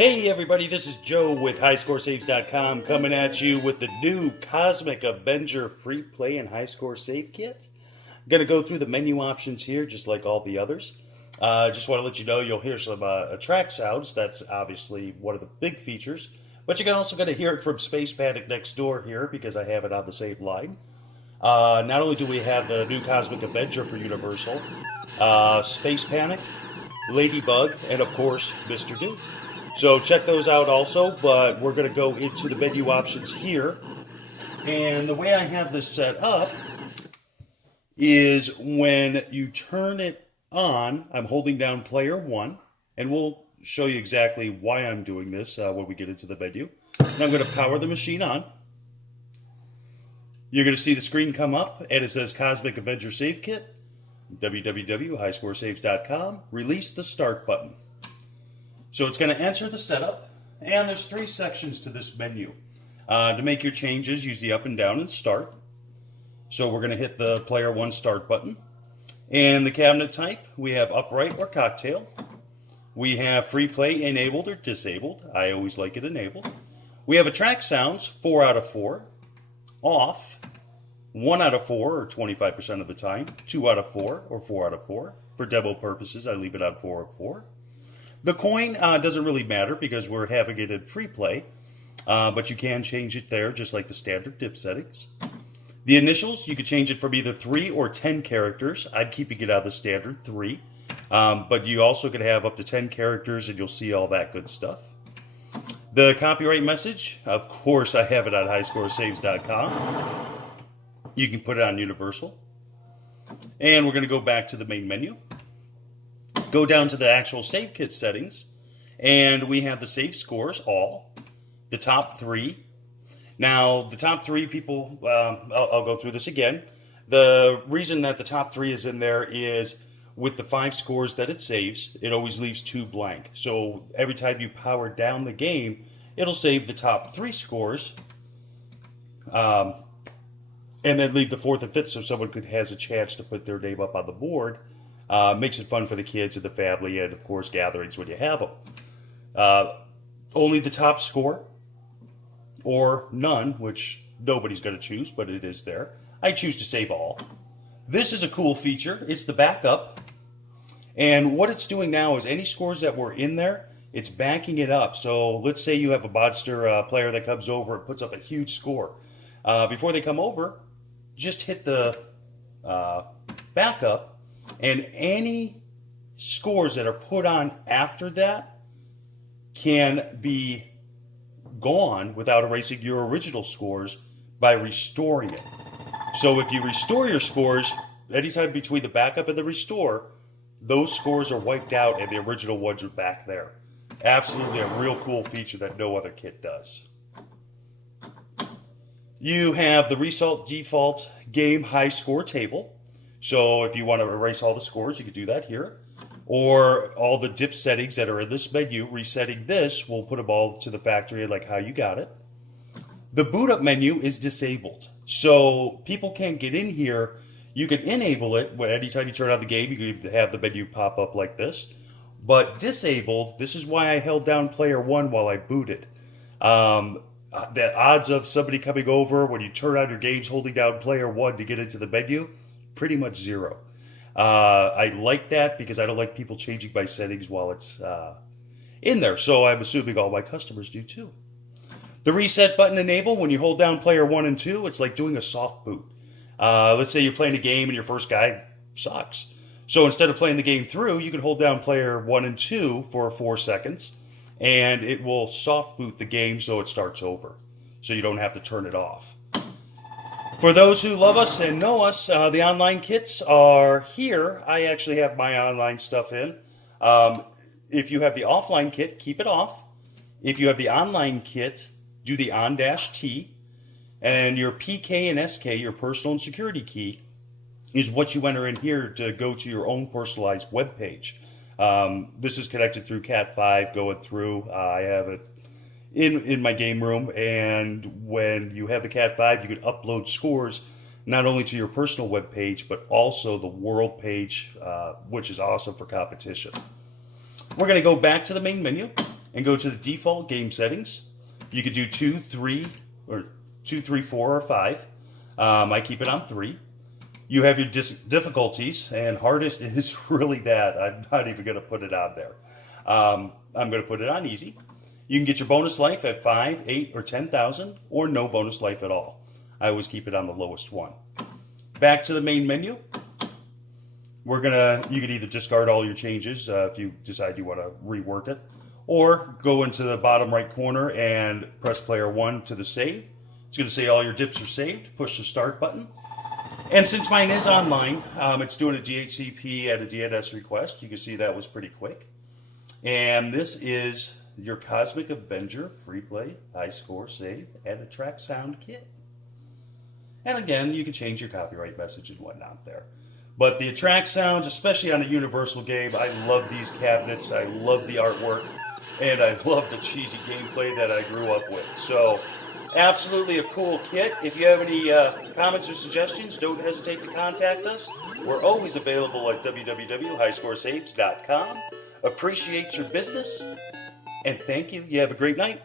Hey everybody, this is Joe with HighScoreSaves.com coming at you with the new Cosmic Avenger free play and high score save kit. I'm going to go through the menu options here just like all the others. Just want to let you know you'll hear some track sounds. That's obviously one of the big features. But you're also going to hear it from Space Panic next door here because I have it on the same line. Not only do we have the new Cosmic Avenger for Universal, Space Panic, Ladybug, and of course Mr. Duke. So check those out also, but we're going to go into the menu options here. And the way I have this set up is when you turn it on, I'm holding down player 1, and we'll show you exactly why I'm doing this when we get into the menu. And I'm going to power the machine on. You're going to see the screen come up, and it says Cosmic Avenger Save Kit, www.highscoresaves.com, release the start button. So it's going to enter the setup, and there's 3 sections to this menu. To make your changes, use the up and down and start. So we're going to hit the player 1 start button. And the cabinet type, we have upright or cocktail. We have free play enabled or disabled. I always like it enabled. We have a track sounds, 4 out of 4. Off, 1 out of 4 or 25% of the time. 2 out of 4 or 4 out of 4. For demo purposes, I leave it on 4 of 4. The coin doesn't really matter because we're having it in free play, but you can change it there just like the standard dip settings. The initials, you could change it from either 3 or 10 characters. I'm keeping it out of the standard 3, but you also could have up to 10 characters and you'll see all that good stuff. The copyright message, of course I have it on highscoresaves.com. You can put it on Universal. And we're going to go back to the main menu. Go down to the actual save kit settings, and we have the save scores, all, the top 3. Now, the top 3 people, I'll go through this again. The reason that the top 3 is in there is with the 5 scores that it saves, it always leaves 2 blank. So every time you power down the game, it'll save the top 3 scores, and then leave the 4th and 5th so someone has a chance to put their name up on the board. Makes it fun for the kids and the family and, of course, gatherings when you have them. Only the top score or none, which nobody's going to choose, but it is there. I choose to save all. This is a cool feature. It's the backup. And what it's doing now is any scores that were in there, it's backing it up. So let's say you have a monster player that comes over and puts up a huge score. Before they come over, just hit the backup. And any scores that are put on after that can be gone without erasing your original scores by restoring it. So if you restore your scores, anytime between the backup and the restore, those scores are wiped out and the original ones are back there. Absolutely a real cool feature that no other kit does. You have the Result Default Game High Score Table. So if you want to erase all the scores, you can do that here. Or all the dip settings that are in this menu, resetting this will put them all to the factory like how you got it. The boot up menu is disabled. So people can't get in here. You can enable it when anytime you turn on the game, you can have the menu pop up like this. But disabled, this is why I held down player 1 while I booted. The odds of somebody coming over when you turn on your games holding down player 1 to get into the menu, pretty much 0. I like that because I don't like people changing my settings while it's in there. So I'm assuming all my customers do too. The reset button enable, when you hold down player 1 and 2, it's like doing a soft boot. Let's say you're playing a game and your first guy sucks. So instead of playing the game through, you can hold down player 1 and 2 for 4 seconds, and it will soft boot the game so it starts over. So you don't have to turn it off. For those who love us and know us, the online kits are here. I actually have my online stuff in. If you have the offline kit, keep it off. If you have the online kit, do the on-T. And your PK and SK, your personal and security key, is what you enter in here to go to your own personalized web page. This is connected through Cat5 going through. I have it in my game room, and when you have the Cat5, you can upload scores not only to your personal web page, but also the world page, which is awesome for competition. We're going to go back to the main menu. and go to the default game settings. You could do 2, 3, or 2, 3, 4, or 5. I keep it on 3. You have your difficulties, and hardest is really that. I'm not even going to put it on there. I'm going to put it on easy. You can get your bonus life at 5, 8, or 10,000, or no bonus life at all. I always keep it on the lowest one. Back to the main menu. You can either discard all your changes if you decide you want to rework it, or go into the bottom right corner and press player 1 to the save. It's going to say all your dips are saved. Push the start button. And since mine is online, it's doing a DHCP at a DNS request. You can see that was pretty quick. And this is your Cosmic Avenger free play, high score save, and a track sound kit. And again, you can change your copyright message and whatnot there. But the attract sounds, especially on a Universal game, I love these cabinets. I love the artwork. And I love the cheesy gameplay that I grew up with. So, absolutely a cool kit. If you have any comments or suggestions, don't hesitate to contact us. We're always available at www.highscoresaves.com. Appreciate your business. And thank you. You have a great night.